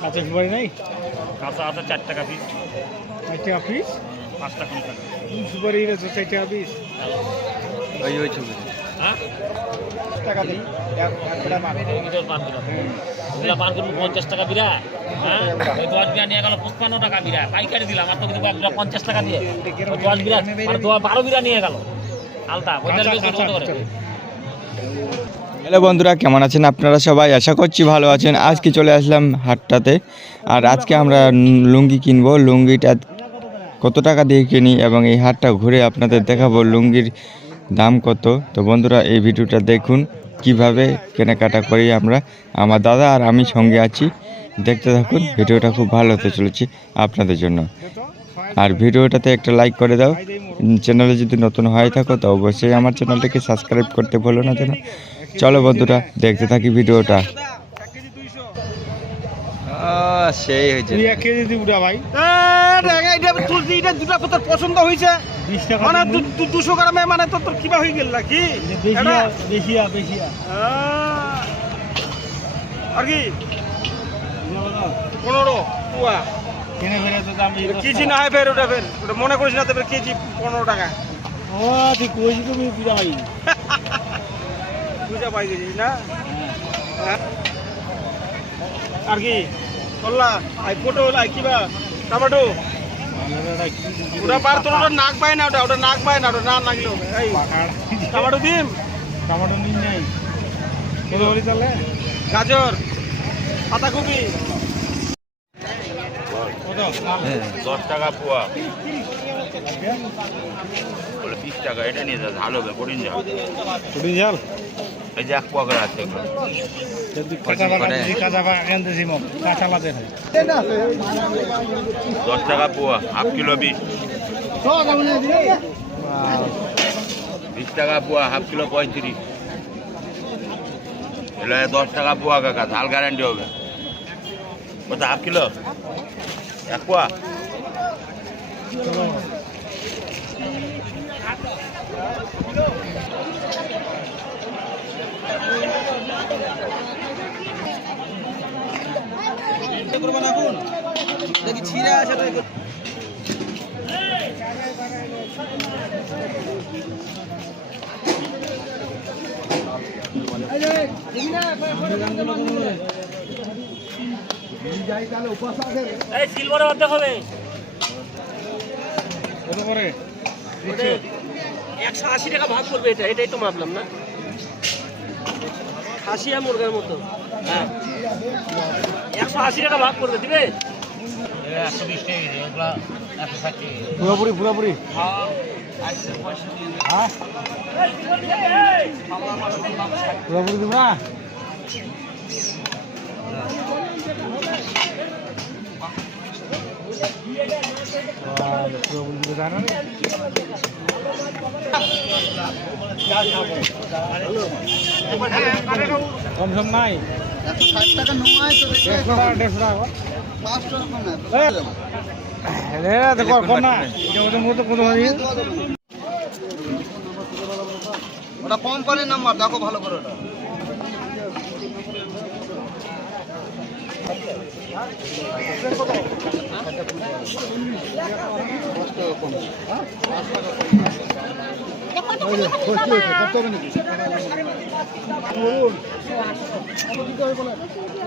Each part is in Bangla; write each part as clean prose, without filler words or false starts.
কাঁচা সুপারি নাই? কাঁচা আছে 4 টাকা পিস। 4 টাকা পিস? 5 টাকা কম টাকা। সুপারি আছে 4 টাকা পিস? ওই ছবি। হ্যাঁ? টাকা দিই। এক একটা পান। এগুলো পান দিলাম। এগুলো পান করুন 50 টাকা বিরা। হ্যাঁ? ওই 10 বিরা নিয়ে গেল 55 টাকা বিরা। পাইকারি দিলাম। আর তো কিন্তু 50 টাকা দিয়ে। ওই 10 বিরা মানে 12 বিরা নিয়ে গেল। আলতা 45 টাকা করে। হ্যালো বন্ধুরা, কেমন আছেন আপনারা সবাই? আশা করছি ভালো আছেন। আজকে চলে আসলাম হাটটাতে, আর আজকে আমরা লুঙ্গি কিনবো। লুঙ্গিটা কত টাকা দিয়ে কিনি এবং এই হাটটা ঘুরে আপনাদের দেখাবো লুঙ্গির দাম কত। তো বন্ধুরা, এই ভিডিওটা দেখুন কিভাবে কেনাকাটা করি আমরা। আমার দাদা আর আমি সঙ্গে আছি, দেখতে থাকুন। ভিডিওটা খুব ভালো হতে চলেছে আপনাদের জন্য। আর ভিডিওটাতে একটা লাইক করে দাও। চ্যানেলে যদি নতুন হয়ে থাকো তো অবশ্যই আমার চ্যানেলটাকে সাবস্ক্রাইব করতে ভুলো না যেন। চলো বন্ধুরা, দেখতে থাকি ভিডিওটা। সেই হয়েছে। তুই 1 কেজি দিবি ভাই। এটা তুলছি, এটা দুটা তোর পছন্দ হয়েছে 20 টাকা মানে 200 গ্রামে মানে তোর কিবা হয়ে গেল নাকি? বেশি আর কি 15 পুয়া কিনে ফেরে তো দাম কেজি না হয়, ফের ওটা মনে করিস না, তবে কেজি 15 টাকা। ও তুই কইছি তুমি বিরা ভাই। বুঝা পাই গেছিস না? হ্যাঁ। আর কি করলা? আই পটল, আই কিবা টমেটো, ওটা পার তোর ওটা নাক পায় না, ওটা নাক পায় না, ওটা না নাগলেও এই টমেটো দিম, টমেটো নিন নাই কত বলি তাহলে? গাজর, পাতাকপি কত? 10 টাকা পোয়া। বলে 20 টাকা। এটা নিয়ে যা, ভালো হবে কঠিন যা। কুড়ি জাল এই যে 1 পোয়া করে আছে এগুলো। কাঁচা পাকা কিনতেছি মম কাঁচা লাতে 10 টাকা পোয়া, হাফ কিলো 20। 20 টাকা পোয়া, হাফ কিলো 35। এগুলো 10 টাকা পোয়া কাকা, ঝাল গ্যারান্টি হবে। কত হাফ কিলো? 1 পোয়া। দেখি ছিঁড়া আছে সিলভারে অর্ধেক হবে। কত করে? 180 টাকা ভাগ করবে। এটাই তো মাপলাম না, খাসি আর মুরগার মতো। হ্যাঁ, 180 টাকা ভাগ করবে, দিবে 120 টাকা কেজি, ওগুলা 160 টাকা। পুরোপুরি হ্যাঁ পুরোপুরি দিব না? পুরোপুরি দিব জানো না? কম সম নাই? 160 টাকা নয় তো, 150 টাকা 150 টাকা 5 টাকা কম না। দেখো কম না, এটা মতো কত হয়? ওটা কোম্পানির নাম্বার দেখো ভালো করে। ওটা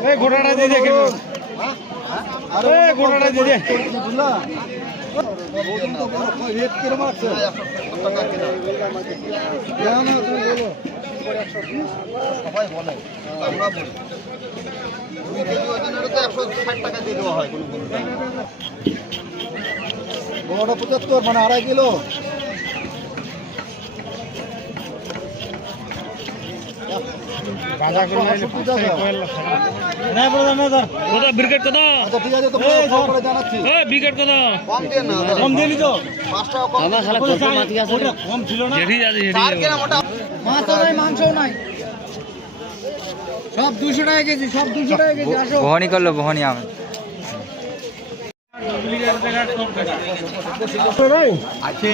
এই ঘোড়াটা দিয়ে দেখে, আরে ঘোড়াটা দিয়ে দে। রেট কিরকম আছে? সবাই বলে, আমরা বলি 2 কেজি ওজনের তো 160 টাকা দিয়ে দেওয়া হয়। বড়টা 75 মানে 2.5 কিলো। গাঁজা করে কোয়েল না বড় না ধর কত ব্রিগেড কত? আচ্ছা ঠিক আছে, তোমরা ফোন করে জানাচ্ছি। এই ব্রিগেড কত? কম দিয়ে না, কম দিলি তো 5 টাকা কম। আমার খালা কত মাটি আছে? ওটা কম ছিল না? জেঠি আছে জেঠি। আর কেন মোটা মাছও নাই, মাংসও নাই, সব 200 টাকা কেজি, সব 200 টাকা কেজি। আসো বহনি করলো, বহনি আমি আছে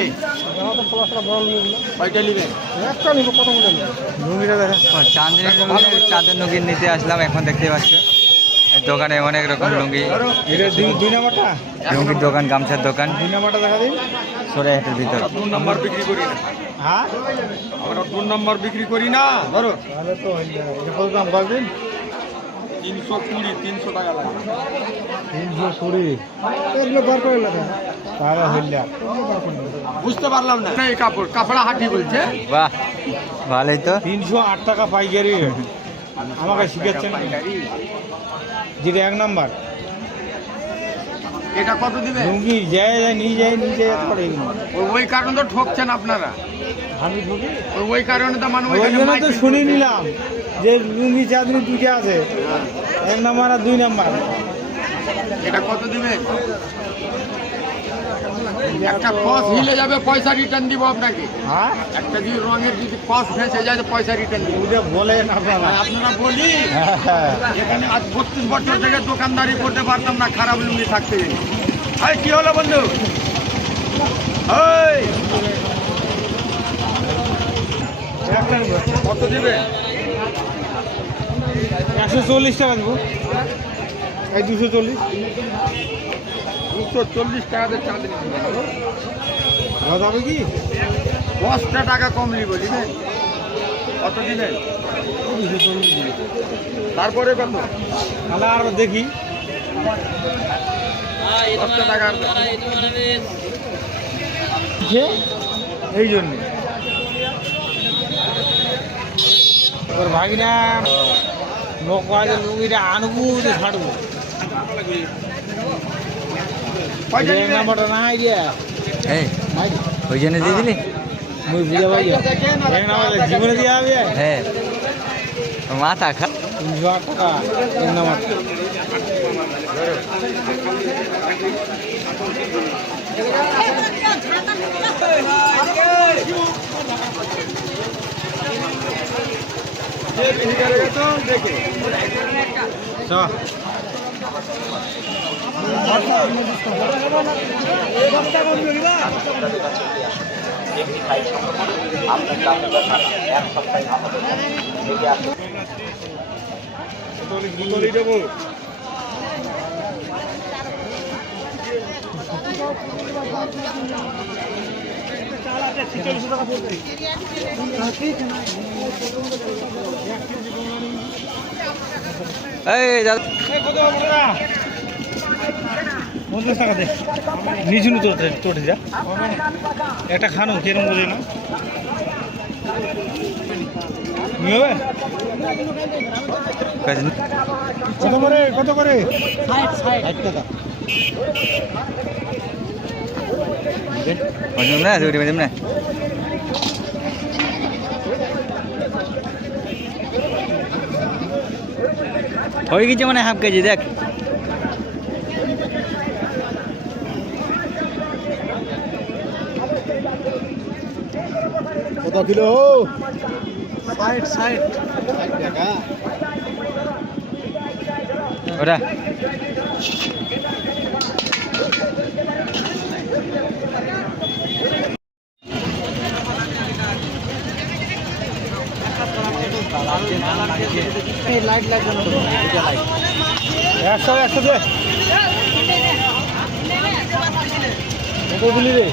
কয়টা নেবেন? একটা নিব, কত মোটা নিব? চাঁদের নগির নিতে আসলাম। এখন দেখতে পাচ্ছ দোকানে অনেক রকম লুঙ্গি, এটা দুই নাম্বারটা, লুঙ্গির দোকান, গামছার দোকান, দুই নাম্বারটা দেখা দিন। সরাইহাটের ভিতর। 2 নম্বর বিক্রি করি না, হ্যাঁ আমরা 2 নম্বর বিক্রি করি না। ধরো তাহলে তো হইল, এটা কত দাম বলবেন? 320, 300 টাকা লাগবে। 320 এগুলো বার করে লাগা, তাহলে হইল। বুঝতে পারলাম না এই কাপড় কাপড়া হাঁটি বলছে। বাহ, ভালোই তো। 308 টাকা পাইকারি রেট। আমাকে শিখাচ্ছেন যেটা 1 নাম্বার এটা কত দিবে? লুঙ্গি যায় নিয়ে যায় করে এগুলো। ওই কারণে তো ঠকছেন আপনারা, আমি ঢুকি ওই কারণে তো মানুষ ওই জন্য তো শুনে নিলাম যে লুঙ্গি চাঁদনি দুইটা আছে, 1 নাম্বার আর 2 নাম্বার। এটা কত দিবে? একটা কস হিলে যাবে, পয়সা রিটার্ন দিব আপনাকে। হ্যাঁ একটা যদি রঙের যদি কস ভেসে যায় তো পয়সা রিটার্ন দিব। ওটা বলেন আপনারা। আপনারা বলি হ্যাঁ, এখানে আজ 32 বছর থেকে দোকানদারি করতে পারতাম না খারাপ লুঙ্গি থাকতে। এই কি হলো বন্ধু? এই কত দিবে? 140 টাকা দেবো। এই 240 240 টাকাতে চাঁদনি ভালো হবে কি? 10টা টাকা কম নিব দিবেন? কত দিবেন? 240 তারপরে কত? তাহলে আর দেখি 10টা টাকা আর এই জন্য ওর ভাগিনা নৌকা লুঙ্গিটা আনবো যে ছাড়বো। পয়সা এক দিবেন? নাম্বারটা না গিয়া এই ওই জন্য দিয়ে দিলি? মুই বুঝা পাই এক নাম্বার জীবনে দিয়ে হবে। হ্যাঁ, মাথা খা। 308 টাকা এক নাম্বার। এই দাদা, 50 টাকা দে নিচু তোটে যা একটা খানো কিরম বলি না নিয়ে হবে। কত করে 60 টাকা। বুঝলাম না, দুটি বুঝলাম না। হয়ে গেছে মানে হাফ কেজি, দেখ। কত কিলো? 60 টাকা। ওটা লাইট লাগবে না, 100 দে। কত দিলি রে?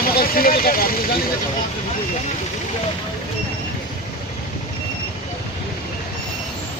আমাকে